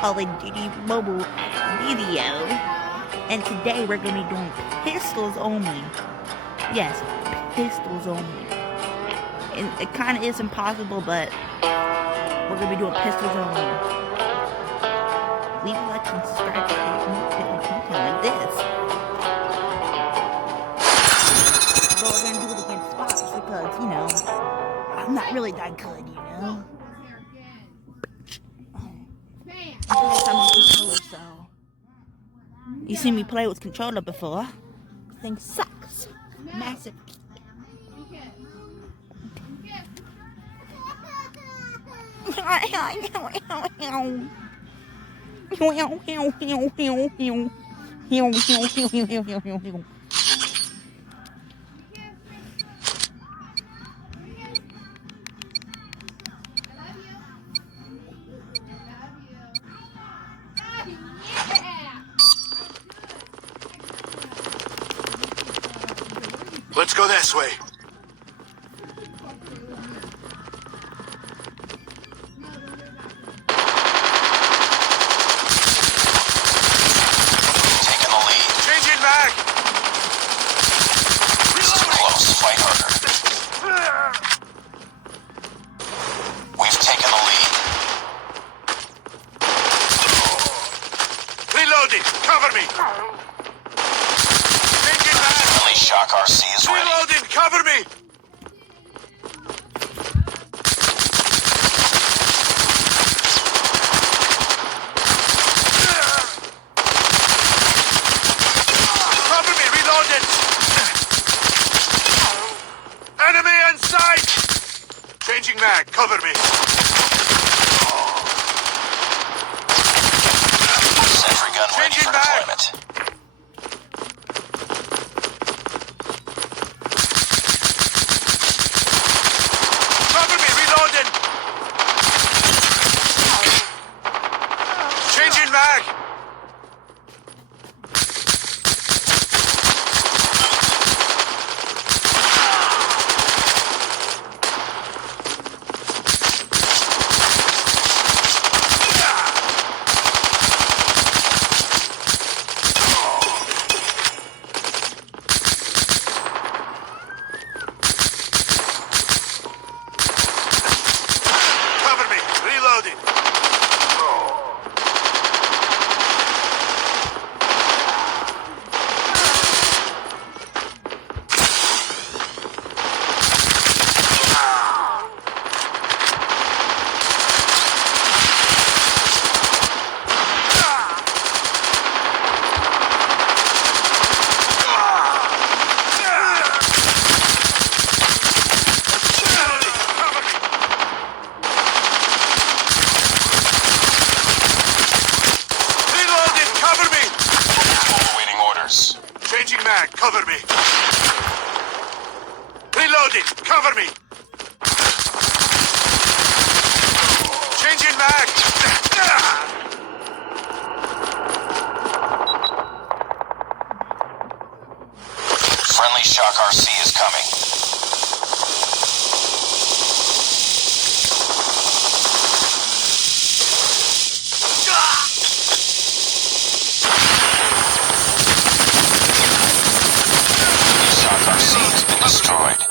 Call of Duty mobile video. And today we're going to be doing pistols only. Yes, pistols only. And it kind of is impossible, but we're going to be doing pistols only. Leave a like and subscribe to more content like this. But we're going to do it against spots because, you know, I'm not really that good, you know. I'm on controller, so you seen me play with controller before. This thing sucks. Massive. Let's go this way. Taking the lead. Changing back. This is close. Fight harder. We've taken the lead. Reloading. Cover me. Changing back. Friendly Shock RC is ready. Reloading. Cover me. Cover me. Reloading. Enemy in sight. Changing mag. Cover me. Sentry gun ready Changing for back. deployment. Cover me. Reloading. Changing mag. Cover me. Reloading. Cover me. Reloading. Cover me. Awaiting orders. Changing mag. Cover me. Reloading. Cover me. Changing mag. Friendly Shock RC is coming. Friendly Shock RC has been destroyed.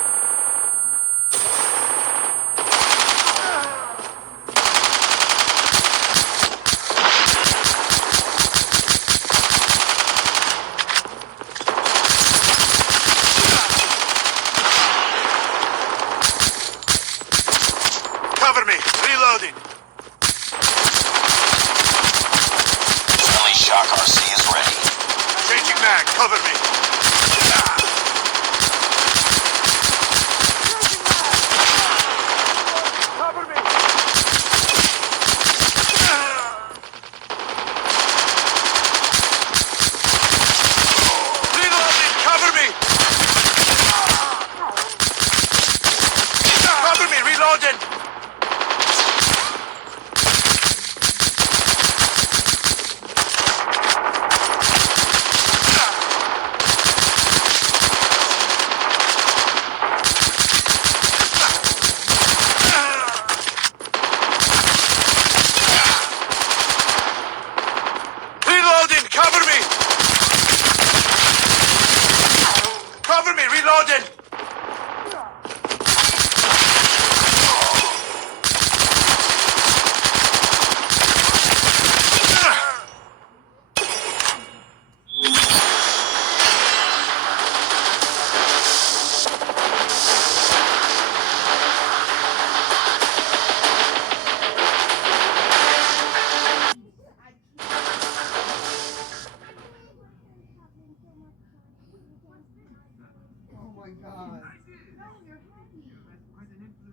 God. Nice work. Well done.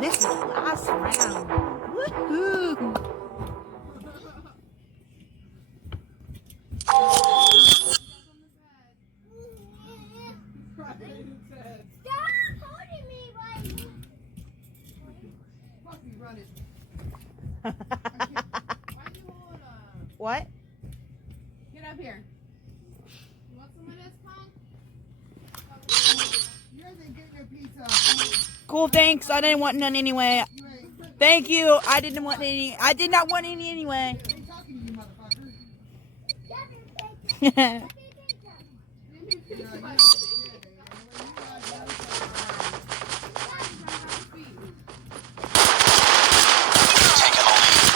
This is the last round. Woohoo! Stop holding me like Must be running. why you hold What? Get up here. You want some of this, punk? You guys ain't getting your pizza. Cool, thanks. I didn't want none anyway. You ain't. Thank you. I didn't want any. I did not want any anyway. I ain't talking to you, motherfucker. Yeah. Yeah, you ain't. Taking the lead.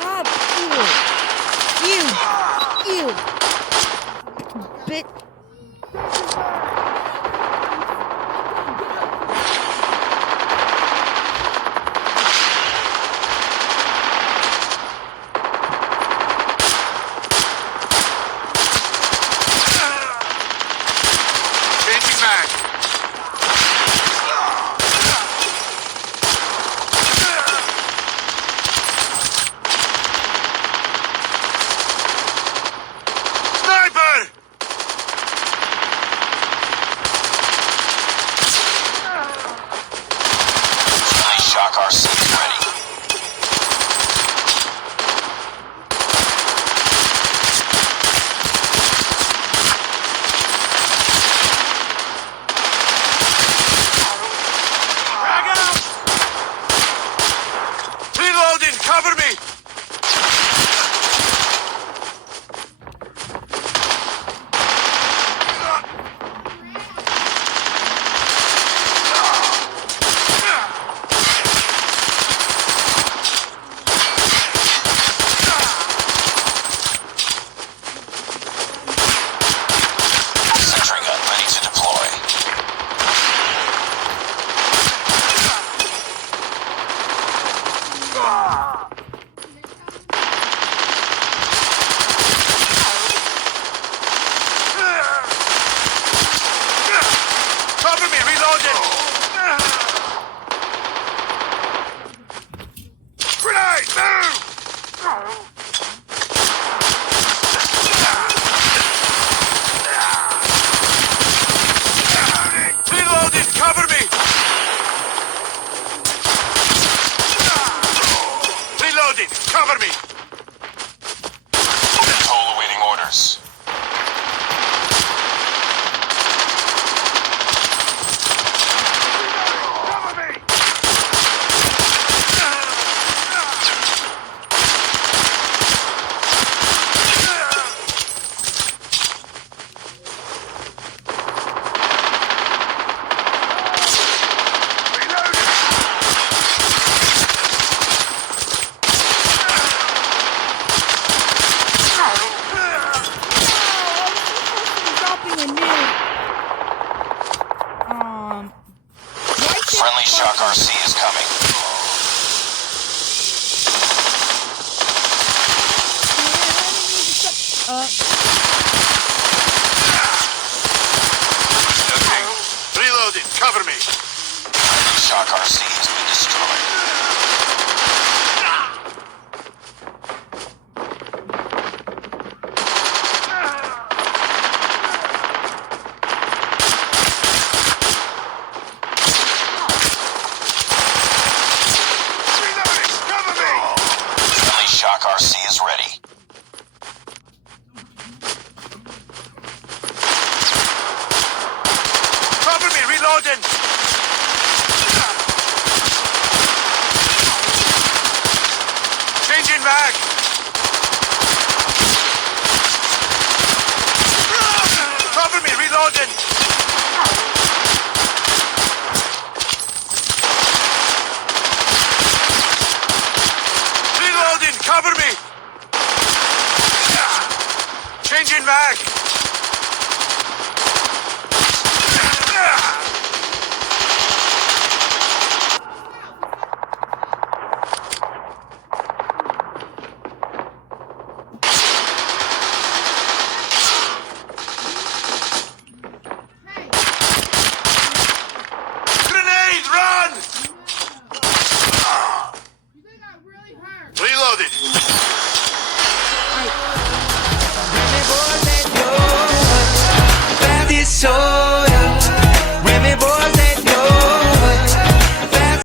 God, ew. Ew. Bit. Changing mag. Sniper! Shock RC is coming. Okay. Reloading. Cover me. Shock RC has been destroyed. Reloading. Cover me. Friendly Shock RC is ready. Cover me. Reloading. Changing mag. Cover me. Reloading. Reloading. Cover me. Changing mag.